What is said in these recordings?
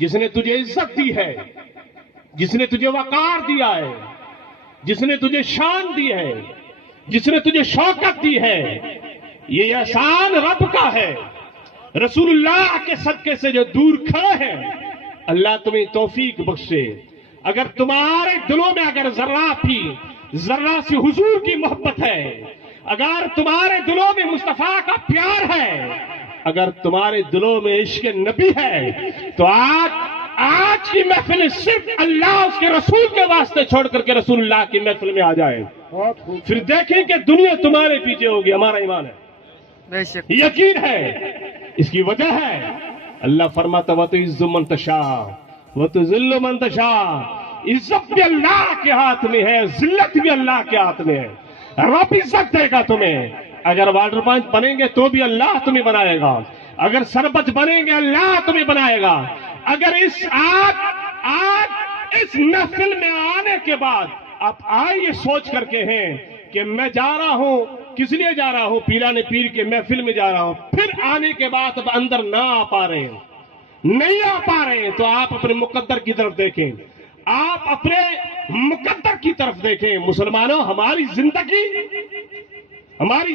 जिसने तुझे इज्जत दी है, जिसने तुझे वकार दिया है, जिसने तुझे शान दी है, जिसने तुझे शौकत दी है, ये एहसान रब का है। रसूलुल्लाह के सदके से जो दूर खड़े हैं, अल्लाह तुम्हें तौफीक बख्शे। अगर तुम्हारे दिलों में अगर जर्रा सी हुजूर की मोहब्बत है, अगर तुम्हारे दिलों में मुस्तफा का प्यार है, अगर तुम्हारे दिलों में इश्क नबी है, तो आज की महफिल सिर्फ अल्लाह उसके रसूल के वास्ते छोड़ करके रसूलुल्लाह की महफिल में आ जाए, फिर देखें कि दुनिया तुम्हारे पीछे होगी। हमारा ईमान है, यकीन है। इसकी वजह है अल्लाह फरमाता व तुइज़्ज़ु मन तशा व तुज़िल्लु मन तशा। इज्जत भी अल्लाह के हाथ में है, जिल्लत भी अल्लाह के हाथ में है। रब इज्जत देगा तुम्हें। अगर वाटर पाइप बनेंगे तो भी अल्लाह तुम्हें बनाएगा, अगर सरबत बनेंगे अल्लाह तुम्हें बनाएगा। अगर इस महफिल में आने के बाद आप आइए सोच करके हैं कि मैं जा रहा हूं, किस लिए जा रहा हूं, पीराने पीर के महफिल में जा रहा हूं, फिर आने के बाद अब अंदर ना आ पा रहे हैं, नहीं आ पा रहे हैं, तो आप अपने मुकद्दर की तरफ देखें, आप अपने मुकद्दर की तरफ देखें। मुसलमानों, हमारी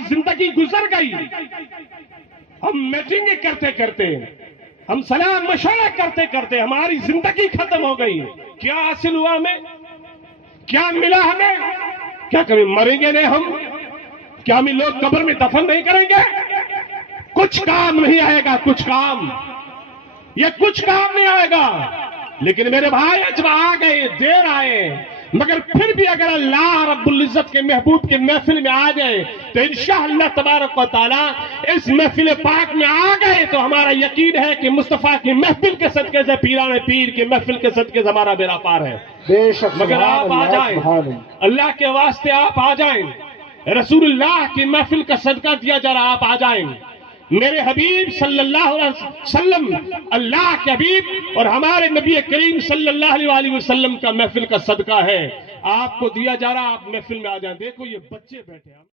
जिंदगी गुजर गई। हम मीटिंग करते करते, हम सलाह मशवरा करते करते हमारी जिंदगी खत्म हो गई। क्या हासिल हुआ हमें, क्या मिला हमें? क्या कभी मरेंगे नहीं हम? क्या हमें लोग कब्र में दफन नहीं करेंगे? कुछ काम नहीं आएगा, कुछ काम नहीं आएगा। लेकिन मेरे भाई जब आ गए, देर आए, मगर फिर भी अगर अल्लाह रब्बुल इज्जत के महबूब के महफिल में आ जाए तो इंशाअल्लाह तबारक व तआला इस महफिल पाक में आ गए तो हमारा यकीन है कि मुस्तफा की महफिल के सदके से, पीराने पीर के महफिल के सदके से हमारा बेड़ा पार है। मगर आप आ जाएं, अल्लाह के वास्ते आप आ जाएं, रसूलुल्लाह की महफिल का सदका दिया जा रहा, आप आ जाएं। मेरे हबीब सल्लल्लाहु अलैहि वसल्लम, अल्लाह के हबीब और हमारे नबी करीम सल्लल्लाहु अलैहि वसल्लम का महफिल का सदका है, आपको दिया जा रहा, आप महफिल में आ जाएं। देखो ये बच्चे बैठे हैं।